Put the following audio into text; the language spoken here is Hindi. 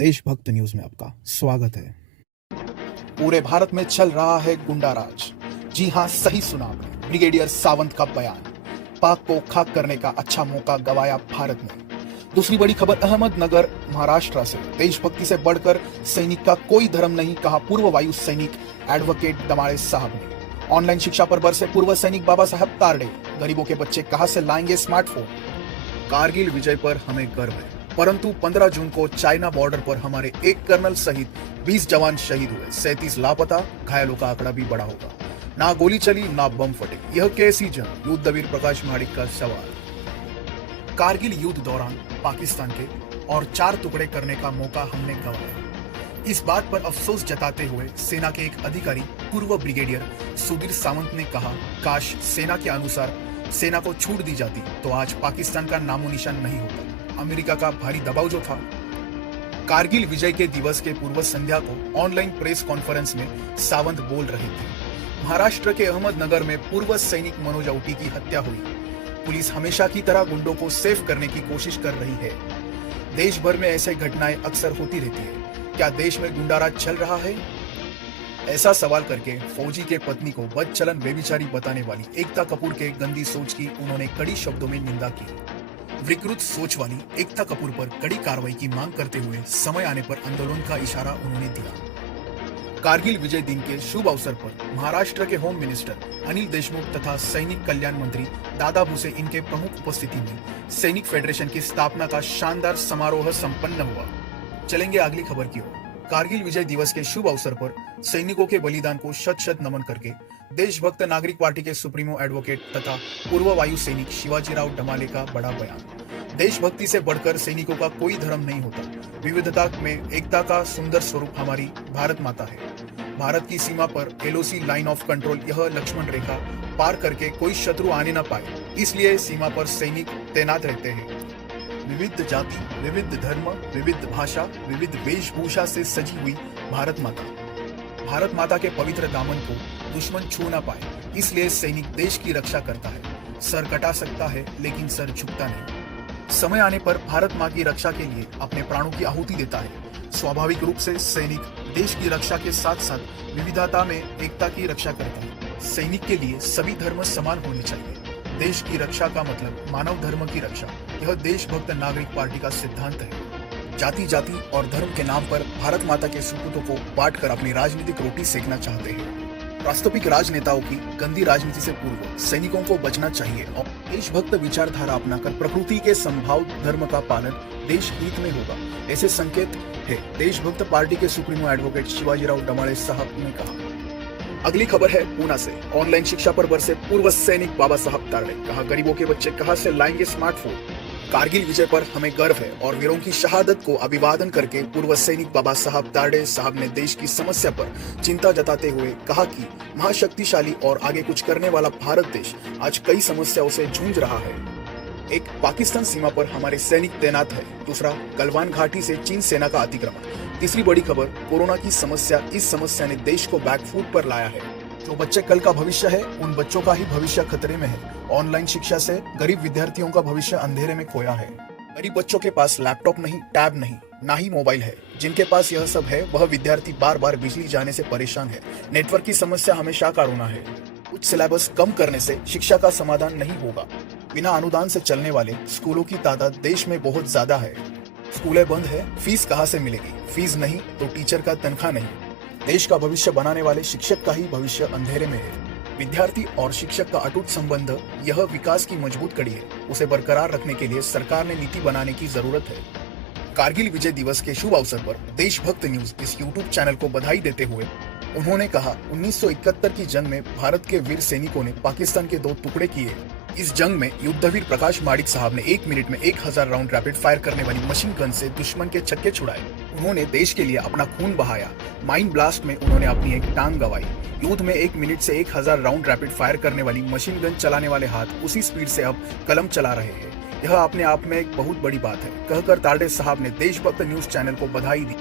देशभक्त न्यूज में आपका स्वागत है। पूरे भारत में चल रहा है गुंडा राज। जी हां, सही सुना आपने। ब्रिगेडियर सावंत का बयान, पाक को खाक करने का अच्छा मौका गवाया भारत ने। दूसरी बड़ी खबर अहमदनगर महाराष्ट्र से। देशभक्ति से बढ़कर सैनिक का कोई धर्म नहीं, कहा पूर्व वायु सैनिक एडवोकेट दमाड़े साहब ने। ऑनलाइन शिक्षा पर बरसे पूर्व सैनिक बाबा साहब तारड़े, गरीबों के बच्चे कहां से लाएंगे स्मार्टफोन। कारगिल विजय पर हमें गर्व है, परंतु 15 जून को चाइना बॉर्डर पर हमारे एक कर्नल सहित 20 जवान शहीद हुए, 37 लापता, घायलों का आंकड़ा भी बड़ा होगा। ना गोली चली ना बम फटे, यह कैसी जंग, युद्धवीर प्रकाश माणिक का सवाल। कारगिल युद्ध दौरान पाकिस्तान के और 4 टुकड़े करने का मौका हमने गंवाया। इस बात पर अफसोस जताते हुए सेना के एक अधिकारी पूर्व ब्रिगेडियर सुधीर सावंत ने कहा, काश सेना के अनुसार सेना को छूट दी जाती तो आज पाकिस्तान का नामो निशान नहीं होता। अमेरिका का भारी दबाव जो था। कारगिल विजय के दिवस के पूर्व संध्या को ऑनलाइन प्रेस कॉन्फ्रेंस में सावंत बोल रहे थे। महाराष्ट्र के अहमदनगर में पूर्व सैनिक मनोज औटी की हत्या हुई। पुलिस हमेशा की तरह गुंडों को सेफ करने की कोशिश कर रही है। देश भर में ऐसी घटनाएं अक्सर होती रहती है। क्या देश में गुंडाराज चल रहा है? ऐसा सवाल करके फौजी के पत्नी को बदचलन बेबिचारी बताने वाली एकता कपूर के गंदी सोच की उन्होंने कड़ी शब्दों में निंदा की। विकृत सोच वाली एकता कपूर पर कड़ी कार्रवाई की मांग करते हुए समय आने पर आंदोलन का इशारा उन्होंने दिया। कारगिल विजय दिन के शुभ अवसर पर महाराष्ट्र के होम मिनिस्टर अनिल देशमुख तथा सैनिक कल्याण मंत्री दादा भुसे इनके प्रमुख उपस्थिति में सैनिक फेडरेशन की स्थापना का शानदार समारोह संपन्न हुआ। चलेंगे अगली खबर की ओर। कारगिल विजय दिवस के शुभ अवसर पर सैनिकों के बलिदान को शत शत नमन करके देशभक्त नागरिक पार्टी के सुप्रीमो एडवोकेट तथा पूर्व वायु सैनिक शिवाजीराव डमाले का बड़ा बयान। देशभक्ति से बढ़कर सैनिकों का कोई धर्म नहीं होता। विविधता में एकता का सुंदर स्वरूप हमारी भारत माता है। भारत की सीमा पर एलओसी लाइन ऑफ कंट्रोल, यह लक्ष्मण रेखा पार करके कोई शत्रु आने न पाए, इसलिए सीमा पर सैनिक तैनात रहते हैं। विविध जाति, विविध धर्म, विविध भाषा, विविध वेशभूषा से सजी हुई भारत माता के पवित्र दामन को दुश्मन छू ना पाए, इसलिए सैनिक देश की रक्षा करता है। सर कटा सकता है लेकिन सर झुकता नहीं। समय आने पर भारत माँ की रक्षा के लिए अपने प्राणों की आहुति देता है। स्वाभाविक रूप से सैनिक देश की रक्षा के साथ साथ विविधता में एकता की रक्षा करता है। सैनिक के लिए सभी धर्म समान होने चाहिए। देश की रक्षा का मतलब मानव धर्म की रक्षा, यह देशभक्त नागरिक पार्टी का सिद्धांत है। जाति जाति और धर्म के नाम पर भारत माता के सुपूतों को बांटकर अपनी राजनीतिक रोटी सेकना चाहते हैं। वास्तविक राजनेताओं की गंदी राजनीति से पूर्व सैनिकों को बचना चाहिए और देशभक्त विचारधारा अपनाकर प्रकृति के संभाव धर्म का पालन देश हित में होगा, ऐसे संकेत है देशभक्त पार्टी के सुप्रीमो एडवोकेट शिवाजीराव डमाले साहब ने कहा। अगली खबर है पूना से। ऑनलाइन शिक्षा पर बरसे पूर्व सैनिक बाबा साहब तारड़े, कहा गरीबों के बच्चे कहां से लाएंगे स्मार्टफोन। कारगिल विजय पर हमें गर्व है और वीरों की शहादत को अभिवादन करके पूर्व सैनिक बाबा साहब तारड़े साहब ने देश की समस्या पर चिंता जताते हुए कहा कि महाशक्तिशाली और आगे कुछ करने वाला भारत देश आज कई समस्याओं से जूझ रहा है। एक, पाकिस्तान सीमा पर हमारे सैनिक तैनात है। दूसरा, गलवान घाटी से चीन सेना का अतिक्रमण। तीसरी बड़ी खबर, कोरोना की समस्या। इस समस्या ने देश को बैकफुट पर लाया है। जो बच्चे कल का भविष्य है, उन बच्चों का ही भविष्य खतरे में है। ऑनलाइन शिक्षा से गरीब विद्यार्थियों का भविष्य अंधेरे में खोया है। गरीब बच्चों के पास लैपटॉप नहीं, टैब नहीं, ना ही मोबाइल है। जिनके पास यह सब है वह विद्यार्थी बार बार बिजली जाने से परेशान है। नेटवर्क की समस्या हमेशा का रोना है। कुछ सिलेबस कम करने से शिक्षा का समाधान नहीं होगा। बिना अनुदान से चलने वाले स्कूलों की तादाद देश में बहुत ज्यादा है। स्कूलें बंद है, फीस कहां से मिलेगी? फीस नहीं तो टीचर का तनख्वाह नहीं। देश का भविष्य बनाने वाले शिक्षक का ही भविष्य अंधेरे में है। विद्यार्थी और शिक्षक का अटूट संबंध यह विकास की मजबूत कड़ी है। उसे बरकरार रखने के लिए सरकार ने नीति बनाने की जरूरत है। कारगिल विजय दिवस के शुभ अवसर पर देशभक्त न्यूज इस यूट्यूब चैनल को बधाई देते हुए उन्होंने कहा, 1971 की जंग में भारत के वीर सैनिकों ने पाकिस्तान के 2 टुकड़े किए। इस जंग में युद्धवीर प्रकाश माणिक साहब ने 1 मिनट में 1000 राउंड रैपिड फायर करने वाली मशीन गन से दुश्मन के छक्के छुड़ाए। उन्होंने देश के लिए अपना खून बहाया। माइन ब्लास्ट में उन्होंने अपनी एक टांग गंवाई। युद्ध में 1 मिनट से 1000 राउंड रैपिड फायर करने वाली मशीन गन चलाने वाले हाथ उसी स्पीड से अब कलम चला रहे हैं। यह अपने आप में एक बहुत बड़ी बात है, कहकर तारड़े साहब ने देशभक्त न्यूज चैनल को बधाई दी।